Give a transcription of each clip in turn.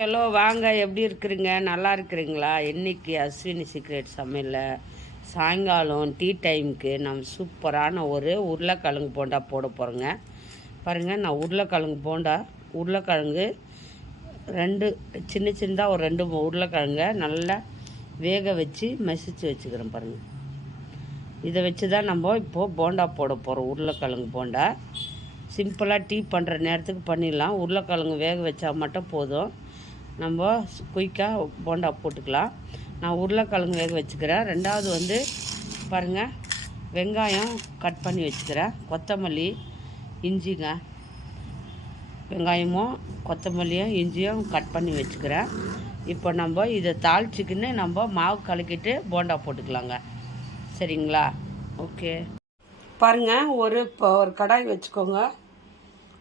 Hello வாங்க, எப்படி இருக்கிறீங்க? நல்லா இருக்கிறீங்களா? இன்றைக்கி அஸ்வினி சீக்ரெட் சமையலில் சாயங்காலம் டீ டைமுக்கு நம்ம சூப்பரான ஒரு உருளைக்கிழங்கு போண்டா போட போகிறோங்க. பாருங்கள், நான் உருளைக்கிழங்கு சின்னதாக ஒரு 2 உருளைக்கிழங்க நல்லா வேக வச்சு மசிச்சு வச்சுக்கிறேன். பாருங்கள், இதை வச்சு தான் நம்ம இப்போது போண்டா போட போகிறோம். உருளைக்கிழங்கு போண்டா சிம்பிளாக டீ பண்ணுற நேரத்துக்கு பண்ணிடலாம். உருளைக்கிழங்கு வேக வச்சா மட்டும் போதும், நம்ம குயிக்காக போண்டா போட்டுக்கலாம். நான் உருளைக்கிழங்கு வேக வச்சுக்கிறேன். ரெண்டாவது பாருங்கள், வெங்காயம் கட் பண்ணி வச்சுக்கிறேன். கொத்தமல்லி, இஞ்சிங்க, வெங்காயமும் கொத்தமல்லியும் இஞ்சியும் கட் பண்ணி வச்சுக்கிறேன். இப்போ நம்ம இதை தாளிச்சிக்கின்னு நம்ம மாவு கலக்கிட்டு போண்டா போட்டுக்கலாங்க. சரிங்களா? ஓகே. பாருங்கள், ஒரு கடாய் வச்சுக்கோங்க.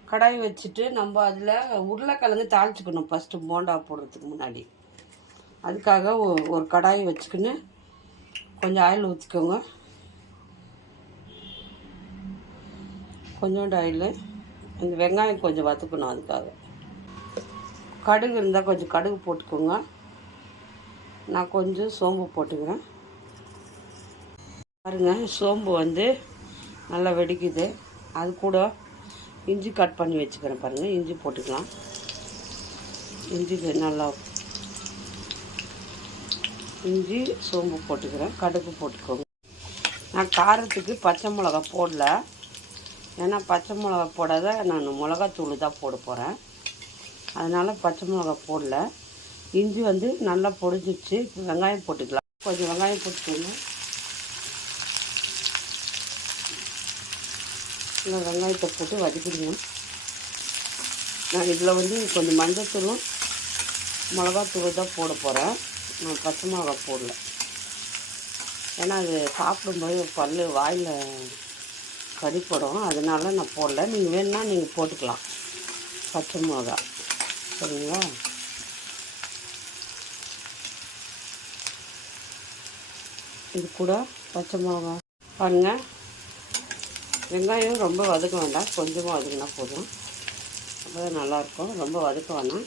கடாய் வச்சுட்டு நம்ம அதில் உருளைக்கிழங்கு தாளிச்சுக்கணும் ஃபஸ்ட்டு போண்டா போடுறதுக்கு முன்னாடி. அதுக்காக ஒரு கடாய் வச்சுக்கின்னு கொஞ்சம் ஆயில் ஊற்றிக்கோங்க. கொஞ்சோண்டு ஆயில், இந்த வெங்காயம் கொஞ்சம் வதக்கணும். அதுக்காக கடுகு இருந்தால் கொஞ்சம் கடுகு போட்டுக்கோங்க. நான் கொஞ்சம் சோம்பு போட்டுக்கிறேன். பாருங்கள், சோம்பு நல்லா வெடிக்குது. அது கூட இஞ்சி கட் பண்ணி வச்சுக்கிறேன். பாருங்கள், இஞ்சி போட்டுக்கலாம். இஞ்சி நல்லா இஞ்சி சோம்பு போட்டுக்கிறேன். கடுகு போட்டுக்கோங்க. நான் காரத்துக்கு பச்சை மிளகா போடல, ஏன்னா பச்சை மிளகா போடாத நான் மிளகாத்தூள் தான் போட போகிறேன். அதனால் பச்சை மிளகா போடல. இஞ்சி நல்லா பொடிஞ்சிச்சு. வெங்காயம் போட்டுக்கலாம். கொஞ்சம் வெங்காயம் போட்டுக்கோங்க. இந்த வெங்காயத்தை போட்டு வதக்கிடுங்க. நான் இதில் கொஞ்சம் மஞ்சத்தூளும் மிளகாத்தூள் தான் போட போகிறேன். நான் பச்சை மிளகா போடல, ஏன்னா அது சாப்பிடும்போது வாயில் கடிப்படும். அதனால நான் போடல. நீங்கள் வேணுன்னா நீங்கள் போட்டுக்கலாம் பச்சை மிளகா. சரிங்களா? இது கூட பச்சை மிளகா பாருங்கள். வெங்காயம் ரொம்ப வதக்க வேண்டாம், கொஞ்சமாக வதக்கினா போதும். அப்போ தான் நல்லாயிருக்கும். ரொம்ப வதக்க வேணாம்.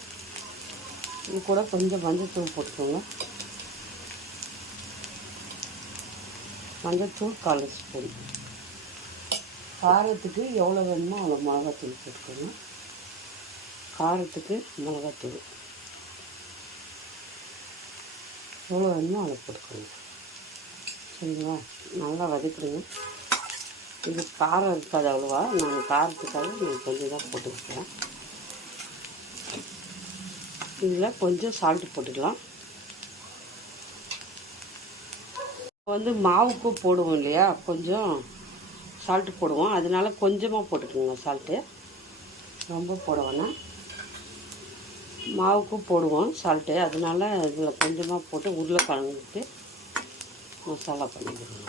இது கூட கொஞ்சம் மஞ்சத்தூள் போட்டுக்கோங்க. மஞ்சத்தூள் 1/4 ஸ்பூன். காரத்துக்கு எவ்வளோ வேணுமோ அவ்வளோ மிளகாத்தூள் போட்டுக்கோங்க. காரத்துக்கு மிளகாத்தூள் எவ்வளோ வேணுமோ அதை போட்டுக்கோங்க. சரிங்களா? நல்லா வதக்கிடுங்க. இது காரம் இருக்காது அவ்வளோவா. நான் காரத்துக்காக கொஞ்சம் தான் போட்டுக்கிறேன். இதில் கொஞ்சம் சால்ட்டு போட்டுக்கலாம். மாவுக்கு போடுவோம் இல்லையா, கொஞ்சம் சால்ட்டு போடுவோம். அதனால கொஞ்சமாக போட்டுக்கோங்க சால்ட்டு. ரொம்ப போட வேணாம். மாவுக்கு போடுவோம் சால்ட்டு, அதனால இதில் கொஞ்சமாக போட்டு உருளைக்கிழங்குக்கு மசாலா பண்ணிக்கிறோம்.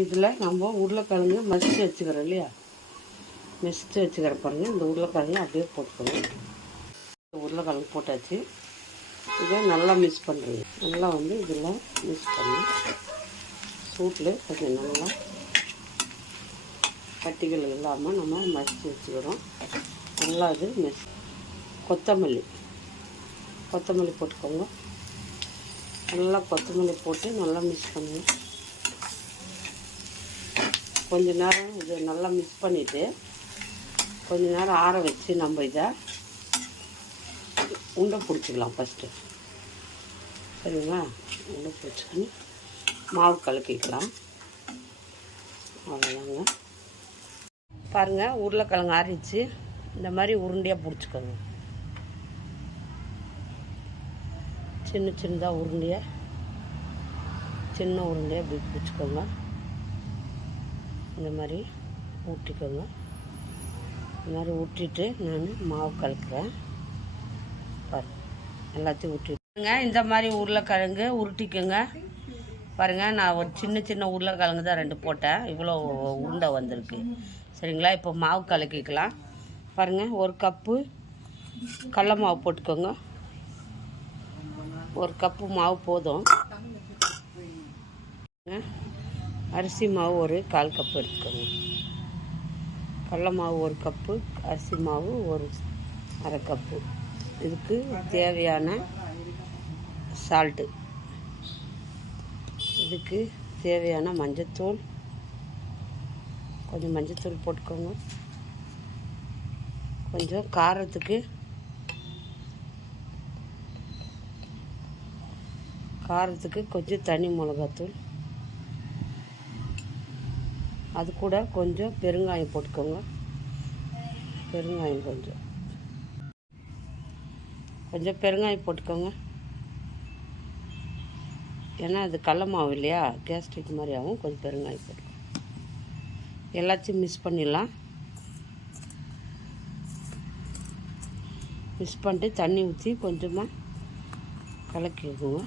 இதில் நம்ம உருளைக்கிழங்கு மசித்து வச்சுக்கிறோம் இல்லையா, மசித்து வச்சுக்கிற பாருங்கள். இந்த உருளைக்கிழங்கு அப்படியே போட்டுக்கணும். உருளைக்கிழங்கு போட்டாச்சு. இதை நல்லா மிக்ஸ் பண்ணுறீங்க. நல்லா இதில் மிக்ஸ் பண்ணி சூட்டில் கொஞ்சம் நல்லா கட்டிகள் இல்லாமல் நம்ம மசித்து வச்சுக்கிறோம். நல்லா இது கொத்தமல்லி போட்டுக்கோங்க. நல்லா கொத்தமல்லி போட்டு நல்லா மிக்ஸ் பண்ணுங்க. கொஞ்ச நேரம் இது நல்லா மிக்ஸ் பண்ணிவிட்டு கொஞ்ச நேரம் ஆற வச்சு நம்ம இதை உண்டை பிடிச்சிக்கலாம் ஃபஸ்ட்டு. சரிங்களா? உண்டை பிடிச்சிக்கணும். மாவு கலக்கிக்கலாம். அவ்வளோதாங்க. பாருங்கள், உருளைக்கிழங்கு ஆறிச்சு. இந்த மாதிரி உருண்டையாக பிடிச்சிக்கோங்க. சின்னதாக உருண்டையாக இப்படி பிடிச்சிக்கோங்க. இந்த மாதிரி ஊற்றிக்கோங்க. இந்த மாதிரி ஊற்றிட்டு நான் மாவு கலக்கிறேன். பாருங்கள், எல்லாத்தையும் ஊற்றிட்டுங்க. இந்த மாதிரி உருளைக்கிழங்கு உருட்டிக்கோங்க. பாருங்கள், நான் ஒரு சின்ன உருளைக்கிழங்கு தான் 2 போட்டேன். இவ்வளோ உருண்டை வந்திருக்கு. சரிங்களா? இப்போ மாவு கலக்கிக்கலாம். பாருங்கள், 1 கப்பு கடல மாவு போட்டுக்கோங்க. 1 கப்பு மாவு போதும். அரிசி மாவு ஒரு 1/4 கப்பு எடுத்துக்கோங்க. கடல மாவு 1 கப்பு, அரிசி மாவு ஒரு 1/2 கப்பு. இதுக்கு தேவையான சால்ட்டு, இதுக்கு தேவையான மஞ்சத்தூள், கொஞ்சம் மஞ்சத்தூள் போட்டுக்கோங்க. கொஞ்சம் காரத்துக்கு கொஞ்சம் தனி மிளகாத்தூள், அது கூட கொஞ்சம் பெருங்காயம் போட்டுக்கோங்க. பெருங்காயம் கொஞ்சம் பெருங்காயம் போட்டுக்கோங்க. ஏன்னா அது கடல மாவு இல்லையா, கேஸ்ட்ரிக் மாதிரி ஆகும். கொஞ்சம் பெருங்காயம் போட்டுக்கோங்க. எல்லாத்தையும் மிக்ஸ் பண்ணிடலாம். மிக்ஸ் பண்ணிட்டு தண்ணி ஊற்றி கொஞ்சமாக கலக்கி வைக்குங்க.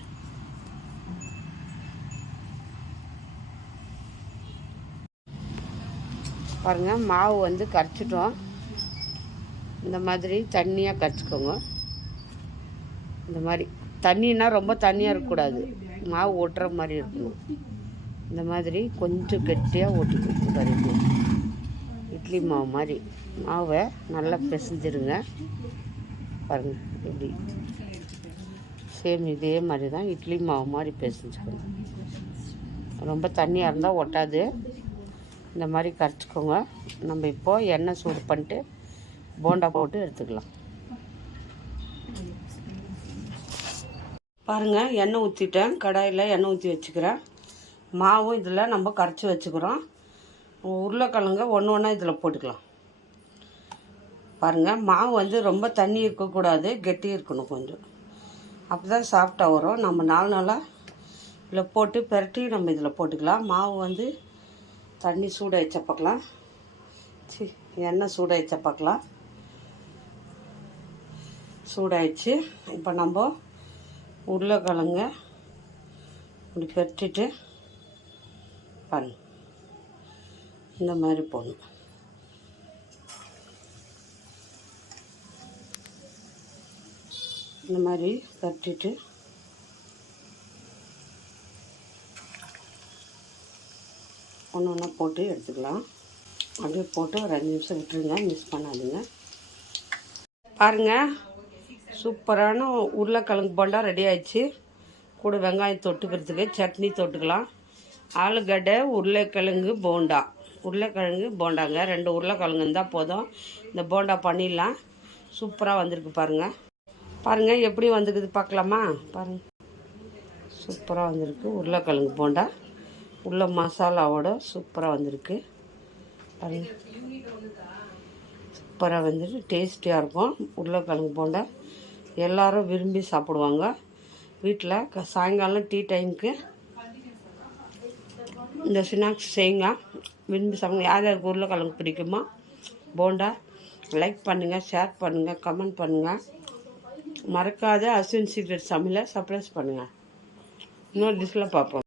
பாருங்கள், மாவு வந்து கரைச்சிட்டோம். இந்த மாதிரி தண்ணியாக கரைச்சிக்கோங்க. இந்த மாதிரி தண்ணின்னா ரொம்ப தண்ணியாக இருக்கக்கூடாது, மாவு ஓட்டுற மாதிரி இருக்கணும். இந்த மாதிரி கொஞ்சம் கெட்டியாக ஓட்டிக்கணும். பாருங்க, இட்லி மாவு மாதிரி மாவை நல்லா பிசைஞ்சிருங்க. பாருங்கள் எப்படி, சேம் இதே மாதிரி தான் இட்லி மாவு மாதிரி பிசைஞ்சுக்கணும். ரொம்ப தண்ணியாக இருந்தால் ஒட்டாது. இந்த மாதிரி கரைச்சிக்கோங்க. நம்ம இப்போது எண்ணெய் சூடு பண்ணிட்டு போண்டா போட்டு எடுத்துக்கலாம். பாருங்கள், எண்ணெய் ஊற்றிட்டேன். கடாயில் எண்ணெய் ஊற்றி வச்சுக்கிறேன். மாவும் இதில் நம்ம கரைச்சி வச்சுக்கிறோம். உருளைக்கிழங்க ஒன்று ஒன்றா இதில் போட்டுக்கலாம். பாருங்கள், மாவு வந்து ரொம்ப தண்ணி இருக்கக்கூடாது, கெட்டி இருக்கணும் கொஞ்சம். அப்போ தான் சாஃப்டாக வரும். நம்ம 4 நாளாக இதில் போட்டு பெரட்டி நம்ம இதில் போட்டுக்கலாம். மாவு வந்து தண்ணி சூடாகிச்ச பார்க்கலாம். எண்ணெய் சூடாகிச்ச பார்க்கலாம். சூடாகிடுச்சு. இப்போ நம்ம உருளைக்கிழங்க இப்படி பெரட்டிட்டு பாருங்க, இந்த மாதிரி போடணும். இந்த மாதிரி பெரட்டிட்டு ஒன்று ஒன்றா போட்டு எடுத்துக்கலாம். அப்படியே போட்டு ஒரு 5 நிமிஷம் விட்டுருங்க, மிக்ஸ் பண்ணாதுங்க. பாருங்கள், சூப்பரான உருளைக்கிழங்கு போண்டா ரெடி ஆயிடுச்சு. கூட வெங்காயம் தொட்டுக்கிறதுக்கு சட்னி தொட்டுக்கலாம். ஆலுகடை உருளைக்கிழங்கு போண்டாங்க. 2 உருளைக்கிழங்கு இருந்தால் போதும், இந்த போண்டா பண்ணிடலாம். சூப்பராக வந்திருக்கு பாருங்கள் எப்படி வந்துருக்குது பார்க்கலாமா? பாருங்கள், சூப்பராக வந்திருக்கு உருளைக்கிழங்கு போண்டா. உள்ள மசாலாவோட சூப்பராக வந்திருக்கு பாருங்கள். சூப்பராக வந்துட்டு டேஸ்டியாக இருக்கும் உருளைக்கிழங்கு போண்டா. எல்லோரும் விரும்பி சாப்பிடுவாங்க. வீட்டில் சாயங்காலம் டீ டைமுக்கு இந்த ஸ்நாக்ஸ் செய்யுங்க, விரும்பி சாப்பிடுங்க. யார் யாருக்கு உருளைக்கிழங்கு பிடிக்குமோ போண்டா லைக் பண்ணுங்கள், ஷேர் பண்ணுங்கள், கமெண்ட் பண்ணுங்கள். மறக்காத அஸ்வின் சீக்ரெட் சமையலை சர்ப்ரைஸ் பண்ணுங்கள். இன்னொரு டிஷ்ஷில் பார்ப்போம்.